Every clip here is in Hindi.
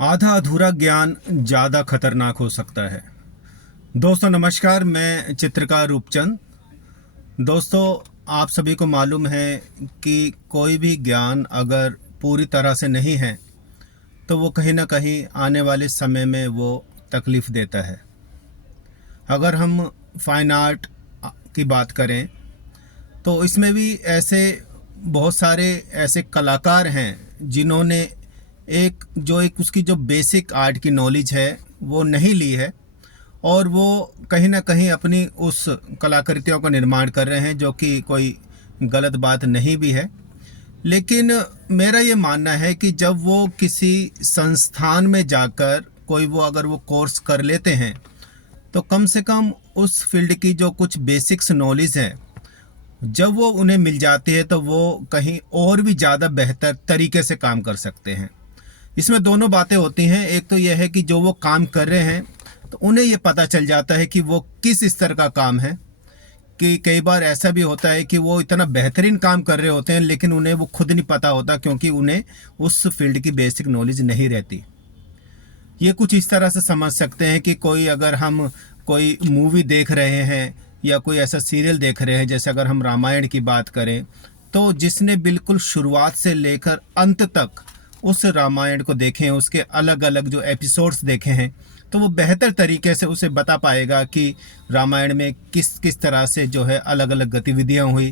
आधा अधूरा ज्ञान ज़्यादा खतरनाक हो सकता है। दोस्तों नमस्कार, मैं चित्रकार रूपचंद। दोस्तों, आप सभी को मालूम है कि कोई भी ज्ञान अगर पूरी तरह से नहीं है तो वो कहीं ना कहीं आने वाले समय में वो तकलीफ़ देता है। अगर हम फाइन आर्ट की बात करें तो इसमें भी ऐसे बहुत सारे ऐसे कलाकार हैं जिन्होंने एक उसकी जो बेसिक आर्ट की नॉलेज है वो नहीं ली है, और वो कहीं ना कहीं अपनी उस कलाकृतियों का निर्माण कर रहे हैं, जो कि कोई गलत बात नहीं भी है। लेकिन मेरा ये मानना है कि जब वो किसी संस्थान में जाकर कोई वो अगर वो कोर्स कर लेते हैं तो कम से कम उस फील्ड की जो कुछ बेसिक्स नॉलेज है, जब वो उन्हें मिल जाती है तो वो कहीं और भी ज़्यादा बेहतर तरीके से काम कर सकते हैं। इसमें दोनों बातें होती हैं। एक तो यह है कि जो वो काम कर रहे हैं तो उन्हें ये पता चल जाता है कि वो किस स्तर का काम है। कि कई बार ऐसा भी होता है कि वो इतना बेहतरीन काम कर रहे होते हैं लेकिन उन्हें वो खुद नहीं पता होता, क्योंकि उन्हें उस फील्ड की बेसिक नॉलेज नहीं रहती। ये कुछ इस तरह से समझ सकते हैं कि कोई अगर हम कोई मूवी देख रहे हैं या कोई ऐसा सीरियल देख रहे हैं, जैसे अगर हम रामायण की बात करें, तो जिसने बिल्कुल शुरुआत से लेकर अंत तक उस रामायण को देखे हैं, उसके अलग अलग जो एपिसोड्स देखे हैं, तो वो बेहतर तरीके से उसे बता पाएगा कि रामायण में किस किस तरह से जो है अलग अलग गतिविधियाँ हुई,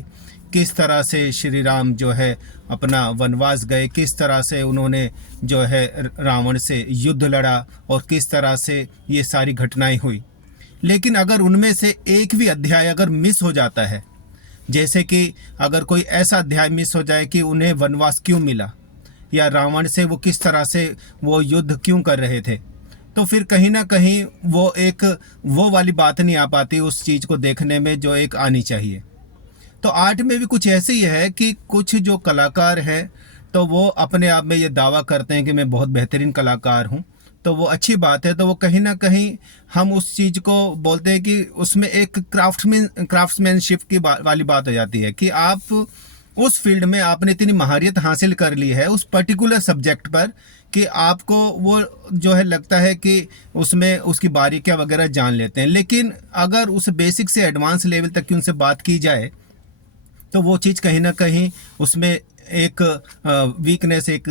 किस तरह से श्री राम जो है अपना वनवास गए, किस तरह से उन्होंने जो है रावण से युद्ध लड़ा, और किस तरह से ये सारी घटनाएं हुई। लेकिन अगर उनमें से एक भी अध्याय अगर मिस हो जाता है, जैसे कि अगर कोई ऐसा अध्याय मिस हो जाए कि उन्हें वनवास क्यों मिला, या रावण से वो किस तरह से वो युद्ध क्यों कर रहे थे, तो फिर कहीं ना कहीं वो वाली बात नहीं आ पाती उस चीज़ को देखने में जो एक आनी चाहिए। तो आर्ट में भी कुछ ऐसे ही है कि कुछ जो कलाकार हैं तो वो अपने आप में ये दावा करते हैं कि मैं बहुत बेहतरीन कलाकार हूँ, तो वो अच्छी बात है। तो वो कहीं ना कहीं हम उस चीज़ को बोलते हैं कि उसमें एक क्राफ्ट्समैनशिप की वाली बात हो जाती है कि आप उस फील्ड में आपने इतनी महारत हासिल कर ली है उस पर्टिकुलर सब्जेक्ट पर कि आपको वो जो है लगता है कि उसमें उसकी बारीकियाँ वगैरह जान लेते हैं। लेकिन अगर उस बेसिक से एडवांस लेवल तक की उनसे बात की जाए तो वो चीज़ कहीं ना कहीं उसमें एक वीकनेस, एक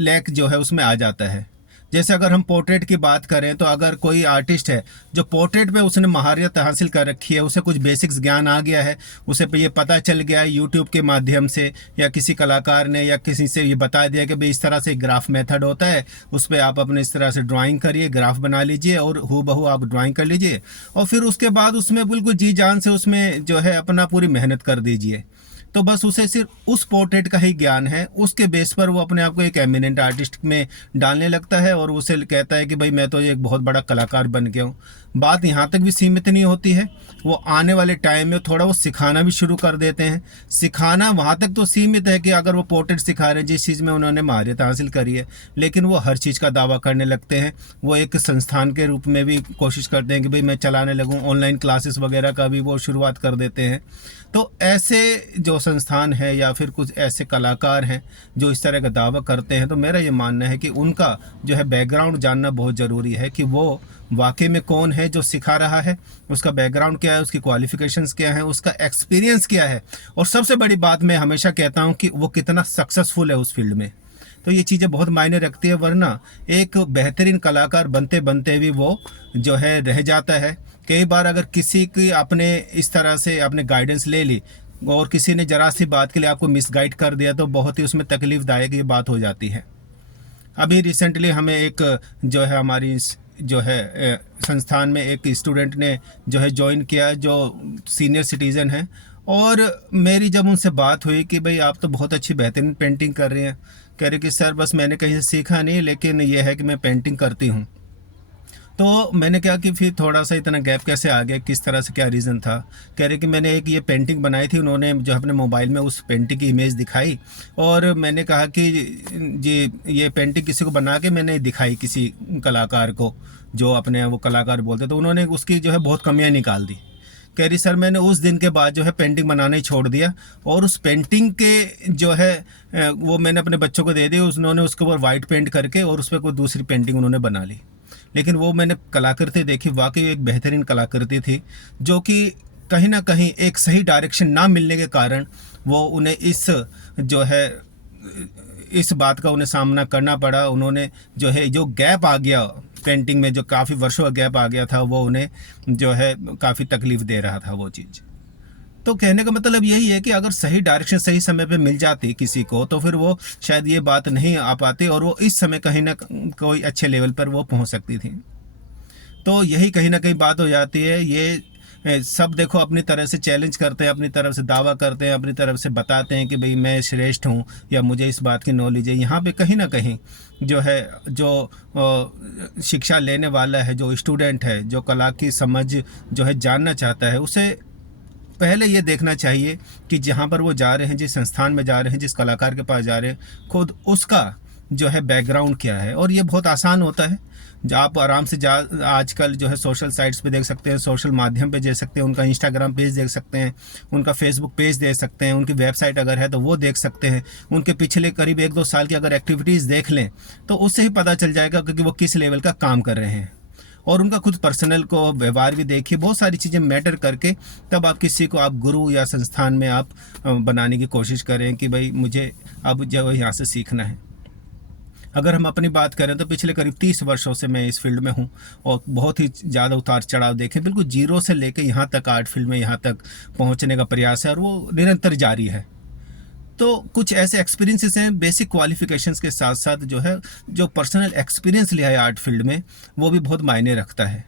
लैक जो है उसमें आ जाता है। जैसे अगर हम पोर्ट्रेट की बात करें तो अगर कोई आर्टिस्ट है जो पोर्ट्रेट पे उसने महारत हासिल कर रखी है, उसे कुछ बेसिक्स ज्ञान आ गया है, उसे ये पता चल गया है यूट्यूब के माध्यम से या किसी कलाकार ने या किसी से ये बता दिया कि भाई इस तरह से ग्राफ मेथड होता है, उस पर आप अपने इस तरह से ड्राइंग करिए, ग्राफ बना लीजिए और हूबहू आप ड्राइंग कर लीजिए, और फिर उसके बाद उसमें बिल्कुल जी जान से उसमें जो है अपना पूरी मेहनत कर दीजिए। तो बस उसे सिर्फ उस पोर्ट्रेट का ही ज्ञान है, उसके बेस पर वो अपने आप को एक एमिनेंट आर्टिस्ट में डालने लगता है और उसे कहता है कि भाई मैं तो एक बहुत बड़ा कलाकार बन गया हूँ। बात यहाँ तक भी सीमित नहीं होती है, वो आने वाले टाइम में थोड़ा वो सिखाना भी शुरू कर देते हैं। सिखाना वहाँ तक तो सीमित है कि अगर वो पोर्ट्रेट सिखा रहे हैं जिस चीज़ में उन्होंने महारत हासिल करी है, लेकिन वो हर चीज़ का दावा करने लगते हैं। वो एक संस्थान के रूप में भी कोशिश करते हैं कि भाई मैं चलाने लगूँ, ऑनलाइन क्लासेस वगैरह का भी वो शुरुआत कर देते हैं। तो ऐसे जो संस्थान है या फिर कुछ ऐसे कलाकार हैं जो इस तरह का दावा करते हैं, तो मेरा ये मानना है कि उनका जो है बैकग्राउंड जानना बहुत ज़रूरी है कि वो वाकई में कौन है जो सिखा रहा है, उसका बैकग्राउंड क्या है, उसकी क्वालिफिकेशंस क्या है, उसका एक्सपीरियंस क्या है, और सबसे बड़ी बात मैं हमेशा कहता हूँ कि वो कितना सक्सेसफुल है उस फील्ड में। तो ये चीज़ें बहुत मायने रखती है, वरना एक बेहतरीन कलाकार बनते बनते भी वो जो है रह जाता है। कई बार अगर किसी की आपने इस तरह से आपने गाइडेंस ले ली और किसी ने जरा सी बात के लिए आपको मिसगाइड कर दिया तो बहुत ही उसमें तकलीफ़दायक ये बात हो जाती है। अभी रिसेंटली हमें एक जो है हमारी जो है संस्थान में एक स्टूडेंट ने जो है ज्वाइन किया जो सीनियर सिटीज़न है, और मेरी जब उनसे बात हुई कि भाई आप तो बहुत अच्छी बेहतरीन पेंटिंग कर रहे हैं, कह रहे कि सर बस मैंने कहीं से सीखा नहीं, लेकिन यह है कि मैं पेंटिंग करती हूँ। तो मैंने कहा कि फिर थोड़ा सा इतना गैप कैसे आ गया, किस तरह से, क्या रीज़न था। कह रहे कि मैंने एक ये पेंटिंग बनाई थी, उन्होंने जो अपने मोबाइल में उस पेंटिंग की इमेज दिखाई, और मैंने कहा कि जी ये पेंटिंग किसी को बना के मैंने दिखाई किसी कलाकार को, जो अपने वो कलाकार बोलते, तो उन्होंने उसकी जो है बहुत कमियां निकाल दी कह रही सर मैंने उस दिन के बाद जो है पेंटिंग बनाना ही छोड़ दिया, और उस पेंटिंग के जो है वो मैंने अपने बच्चों को दे दी, उन्होंने उसके ऊपर वाइट पेंट करके और उस पर कोई दूसरी पेंटिंग उन्होंने बना ली। लेकिन वो मैंने कलाकृति देखी, वाकई एक बेहतरीन कलाकृति थी, जो कि कहीं ना कहीं एक सही डायरेक्शन ना मिलने के कारण वो उन्हें इस जो है इस बात का उन्हें सामना करना पड़ा। उन्होंने जो है जो गैप आ गया पेंटिंग में, जो काफ़ी वर्षों का गैप आ गया था, वो उन्हें जो है काफ़ी तकलीफ दे रहा था वो चीज़। तो कहने का मतलब यही है कि अगर सही डायरेक्शन सही समय पे मिल जाती किसी को, तो फिर वो शायद ये बात नहीं आ पाती और वो इस समय कहीं ना कोई अच्छे लेवल पर वो पहुंच सकती थी। तो यही कहीं ना कहीं बात हो जाती है। ये सब देखो अपनी तरह से चैलेंज करते हैं, अपनी तरफ से दावा करते हैं, अपनी तरफ से बताते हैं कि भाई मैं श्रेष्ठ हूँ या मुझे इस बात की नॉलेज है। यहाँ पे कहीं ना कहीं जो है जो शिक्षा लेने वाला है, जो स्टूडेंट है, जो कला की समझ जो है जानना चाहता है, उसे पहले ये देखना चाहिए कि जहाँ पर वो जा रहे हैं, जिस संस्थान में जा रहे हैं, जिस कलाकार के पास जा रहे हैं, खुद उसका जो है बैकग्राउंड क्या है। और ये बहुत आसान होता है, जो आप आराम से आजकल जो है सोशल साइट्स पे देख सकते हैं, सोशल माध्यम पे देख सकते हैं, उनका इंस्टाग्राम पेज देख सकते हैं, उनका फेसबुक पेज देख सकते हैं, उनकी वेबसाइट अगर है तो वो देख सकते हैं, उनके पिछले करीब 1-2 साल की अगर एक्टिविटीज़ देख लें तो उससे ही पता चल जाएगा कि वो किस लेवल का काम कर रहे हैं। और उनका खुद पर्सनल को व्यवहार भी देखिए, बहुत सारी चीज़ें मैटर करके तब आप किसी को आप गुरु या संस्थान में आप बनाने की कोशिश करें कि भाई मुझे अब जो यहाँ से सीखना है। अगर हम अपनी बात करें तो पिछले करीब 30 वर्षों से मैं इस फील्ड में हूँ और बहुत ही ज़्यादा उतार चढ़ाव देखे, बिल्कुल जीरो से लेकर यहाँ तक आर्ट फील्ड में यहाँ तक पहुँचने का प्रयास है और वो निरंतर जारी है। तो कुछ ऐसे एक्सपीरियंसेस हैं, बेसिक क्वालिफिकेशंस के साथ साथ जो है जो पर्सनल एक्सपीरियंस लिया है आर्ट फील्ड में, वो भी बहुत मायने रखता है।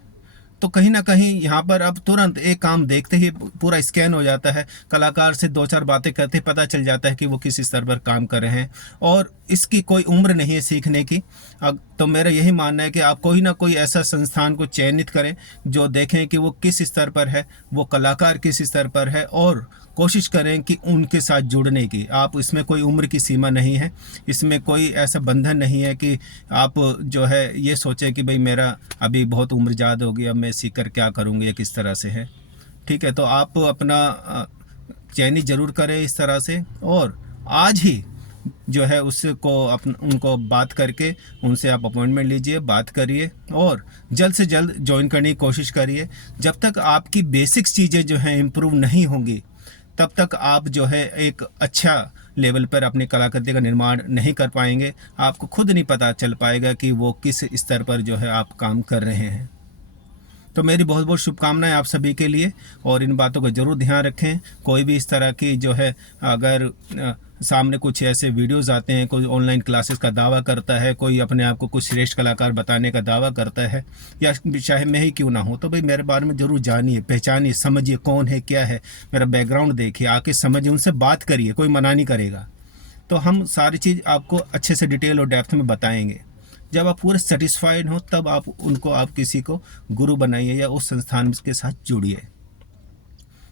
तो कहीं ना कहीं यहाँ पर अब तुरंत एक काम देखते ही पूरा स्कैन हो जाता है, कलाकार से 2-4 बातें करते पता चल जाता है कि वो किस स्तर पर काम कर रहे हैं, और इसकी कोई उम्र नहीं है सीखने की। अब तो मेरा यही मानना है कि आप कोई ना कोई ऐसा संस्थान को चयनित करें जो देखें कि वो किस स्तर पर है, वो कलाकार किस स्तर पर है, और कोशिश करें कि उनके साथ जुड़ने की। आप इसमें कोई उम्र की सीमा नहीं है, इसमें कोई ऐसा बंधन नहीं है कि आप जो है ये सोचें कि भाई मेरा अभी बहुत उम्र ज़्यादा हो गई, अब मैं सीख कर क्या करूँगी या किस तरह से है। ठीक है, तो आप अपना चयनित ज़रूर करें इस तरह से, और आज ही जो है उसको उनको बात करके उनसे आप अपॉइंटमेंट लीजिए, बात करिए और जल्द से जल्द ज्वाइन करने की कोशिश करिए। जब तक आपकी बेसिक्स चीज़ें जो हैं इम्प्रूव नहीं होंगी, तब तक आप जो है एक अच्छा लेवल पर अपनी कलाकृति का निर्माण नहीं कर पाएंगे। आपको खुद नहीं पता चल पाएगा कि वो किस स्तर पर जो है आप काम कर रहे हैं। तो मेरी बहुत बहुत शुभकामनाएं आप सभी के लिए, और इन बातों का ज़रूर ध्यान रखें। कोई भी इस तरह की जो है अगर सामने कुछ ऐसे वीडियोस आते हैं, कोई ऑनलाइन क्लासेस का दावा करता है, कोई अपने आप को कुछ श्रेष्ठ कलाकार बताने का दावा करता है, या चाहे मैं ही क्यों ना हो, तो भाई मेरे बारे में ज़रूर जानिए, पहचानिए, समझिए कौन है, क्या है, मेरा बैकग्राउंड देखिए, आके समझिए, उनसे बात करिए, कोई मना नहीं करेगा। तो हम सारी चीज़ आपको अच्छे से डिटेल और डेप्थ में बताएंगे। जब आप पूरे सेटिस्फाइड हो तब आप किसी को गुरु बनाइए या उस संस्थान के साथ जुड़िए।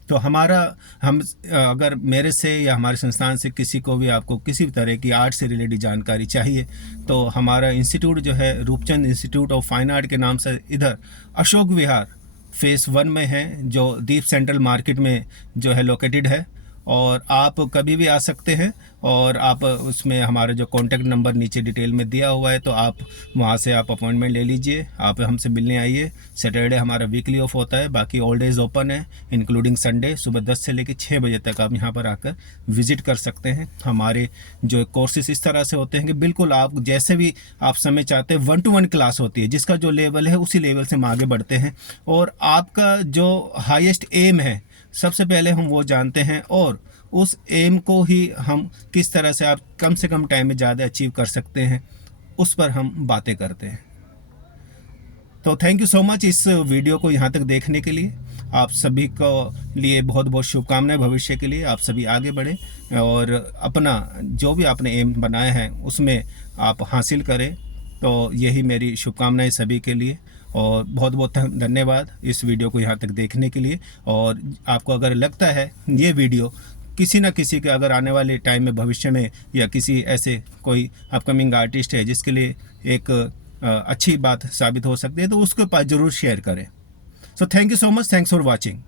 तो हम अगर मेरे से या हमारे संस्थान से किसी को भी आपको किसी भी तरह की आर्ट से रिलेटेड जानकारी चाहिए, तो हमारा इंस्टीट्यूट जो है Roopchand institute of fine art के नाम से इधर अशोक विहार फेज़ 1 में है, जो दीप सेंट्रल मार्केट में जो है लोकेटेड है। और आप कभी भी आ सकते हैं, और आप उसमें हमारा जो कॉन्टैक्ट नंबर नीचे डिटेल में दिया हुआ है, तो आप वहाँ से आप अपॉइंटमेंट ले लीजिए, आप हमसे मिलने आइए। सैटरडे हमारा वीकली ऑफ होता है, बाकी ऑल डेज ओपन है इंक्लूडिंग संडे। सुबह 10 से लेकर 6 बजे तक आप यहाँ पर आकर विज़िट कर सकते हैं। हमारे जो कोर्सेज इस तरह से होते हैं कि बिल्कुल आप जैसे भी आप समय चाहते हैं, 1-to-1 क्लास होती है, जिसका जो लेवल है उसी लेवल से हम आगे बढ़ते हैं। और आपका जो हाईएस्ट एम है सबसे पहले हम वो जानते हैं, और उस एम को ही हम किस तरह से आप कम से कम टाइम में ज़्यादा अचीव कर सकते हैं, उस पर हम बातें करते हैं। तो थैंक यू सो मच इस वीडियो को यहाँ तक देखने के लिए। आप सभी को लिए बहुत बहुत शुभकामनाएं भविष्य के लिए। आप सभी आगे बढ़ें और अपना जो भी आपने एम बनाया है उसमें आप हासिल करें। तो यही मेरी शुभकामनाएं सभी के लिए, और बहुत बहुत धन्यवाद इस वीडियो को यहाँ तक देखने के लिए। और आपको अगर लगता है ये वीडियो किसी न किसी के अगर आने वाले टाइम में भविष्य में, या किसी ऐसे कोई अपकमिंग आर्टिस्ट है जिसके लिए एक अच्छी बात साबित हो सकती है, तो उसके पास ज़रूर शेयर करें। So thank you so much, thanks for watching.